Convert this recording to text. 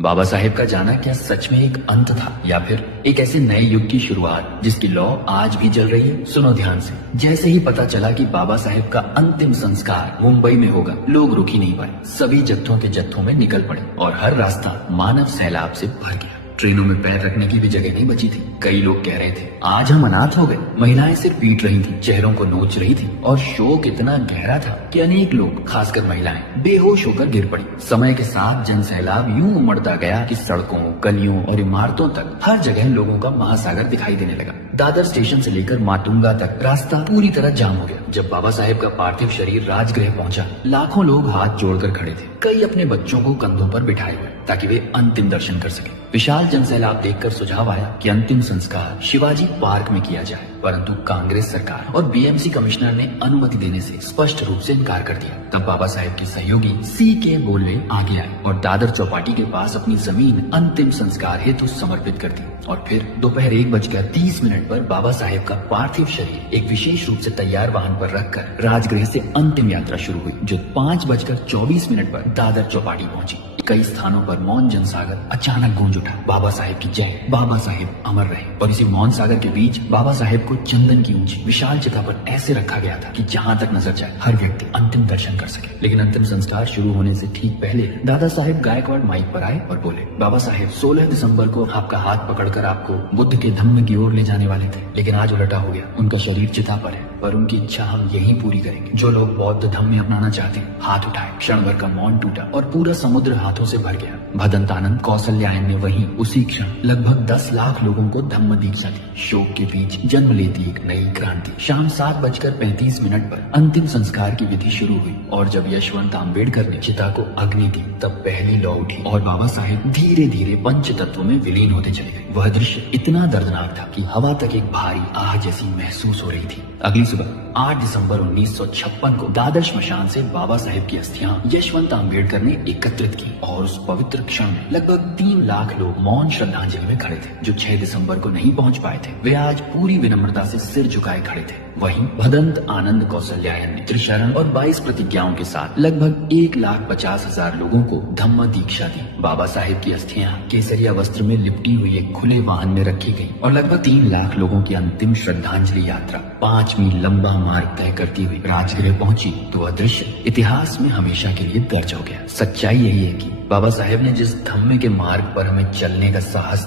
बाबा साहेब का जाना क्या सच में एक अंत था या फिर एक ऐसे नए युग की शुरुआत जिसकी लौ आज भी जल रही है? सुनो ध्यान से। जैसे ही पता चला कि बाबा साहेब का अंतिम संस्कार मुंबई में होगा, लोग रुक ही नहीं पाए। सभी जत्थों के जत्थों में निकल पड़े और हर रास्ता मानव सैलाब से भर गया। ट्रेनों में पैर रखने की भी जगह नहीं बची थी। कई लोग कह रहे थे आज हम अनाथ हो गए। महिलाएं सिर पीट रही थी, चेहरों को नोच रही थी और शोक इतना गहरा था कि अनेक लोग, खासकर महिलाएं, बेहोश होकर गिर पड़ी। समय के साथ जन सैलाब यूं उमड़ता गया कि सड़कों, गलियों और इमारतों तक हर जगह लोगों का महासागर दिखाई देने लगा। दादर स्टेशन से लेकर माटुंगा तक रास्ता पूरी तरह जाम हो गया। जब बाबा साहेब का पार्थिव शरीर राजगृह पहुंचा, लाखों लोग हाथ जोड़कर खड़े थे। कई अपने बच्चों को कंधों पर बिठाए हुए ताकि वे अंतिम दर्शन कर सके। विशाल जनसैलाब देखकर सुझाव आया कि अंतिम संस्कार शिवाजी पार्क में किया जाए, परंतु कांग्रेस सरकार और बीएमसी कमिश्नर ने अनुमति देने से स्पष्ट रूप से इनकार कर दिया। तब बाबा साहेब की सहयोगी C.K. बोले आगे आए और दादर चौपाटी के पास अपनी जमीन अंतिम संस्कार हेतु समर्पित कर दी। और फिर दोपहर 1:30 पर बाबा साहेब का पार्थिव शरीर एक विशेष रूप से तैयार वाहन पर रखकर राजगृह से अंतिम यात्रा शुरू हुई, जो 5:24 पर दादर चौपाटी पहुंची। कई स्थानों पर मौन जनसागर अचानक गूंज उठा, बाबा साहेब की जय, बाबा साहेब अमर रहे। और इसी मौन सागर के बीच बाबा साहेब को चंदन की ऊंची विशाल चिता पर ऐसे रखा गया था कि जहां तक नजर जाए हर व्यक्ति अंतिम दर्शन कर सके। लेकिन अंतिम संस्कार शुरू होने से ठीक पहले दादा साहेब गायकवाड़ माइक पर आए और बोले, बाबा साहेब 16 दिसंबर को आपका हाथ पकड़कर आपको बुद्ध के धम्म की ओर ले जाने वाले थे, लेकिन आज उलटा हो गया। उनका शरीर चिता पर है, पर उनकी इच्छा हम यही पूरी करेंगे। जो लोग बौद्ध धम्म में अपनाना चाहते हाथ उठाए। क्षण भर का मौन टूटा और पूरा समुद्र हाथों से भर गया। भदंतानंद कौशल्यायन ने वहीं उसी क्षण लगभग 10 लाख लोगों को धम्म दीक्षा दी। शोक के बीच जन्म लेती एक नई क्रांति। शाम 7:35 पर अंतिम संस्कार की विधि शुरू हुई और जब यशवंत आम्बेडकर ने चिता को अग्नि दी, तब पहली लौ उठी और बाबा साहेब धीरे धीरे पंच तत्वों में विलीन होते चले गए। वह दृश्य इतना दर्दनाक था कि हवा तक एक भारी आह जैसी महसूस हो रही थी। अगली सुबह 8 दिसंबर 1956 को दादर श्मशान से बाबा साहेब की अस्थियां यशवंत आम्बेडकर ने एकत्रित की और उस पवित्र क्षण में लगभग 3 लाख लोग मौन श्रद्धांजलि में खड़े थे। जो 6 दिसंबर को नहीं पहुंच पाए थे, वे आज पूरी विनम्रता से सिर झुकाए खड़े थे। वहीं भदंत आनंद कौशल्यायन ने त्रिशरण और 22 प्रतिज्ञाओं के साथ लगभग 1,50,000 लोगों को धम्म दीक्षा दी। बाबा साहेब की अस्थियां केसरिया वस्त्र में लिपटी हुई एक खुले वाहन में रखी गई और लगभग 3 लाख लोगों की अंतिम श्रद्धांजलि यात्रा 5 मील लंबा मार्ग तय करती हुई राजगृह पहुंची। तो वह दृश्य इतिहास में हमेशा के लिए दर्ज हो गया। सच्चाई यही है कि बाबा साहेब ने जिस धम्म के मार्ग पर हमें चलने का साहस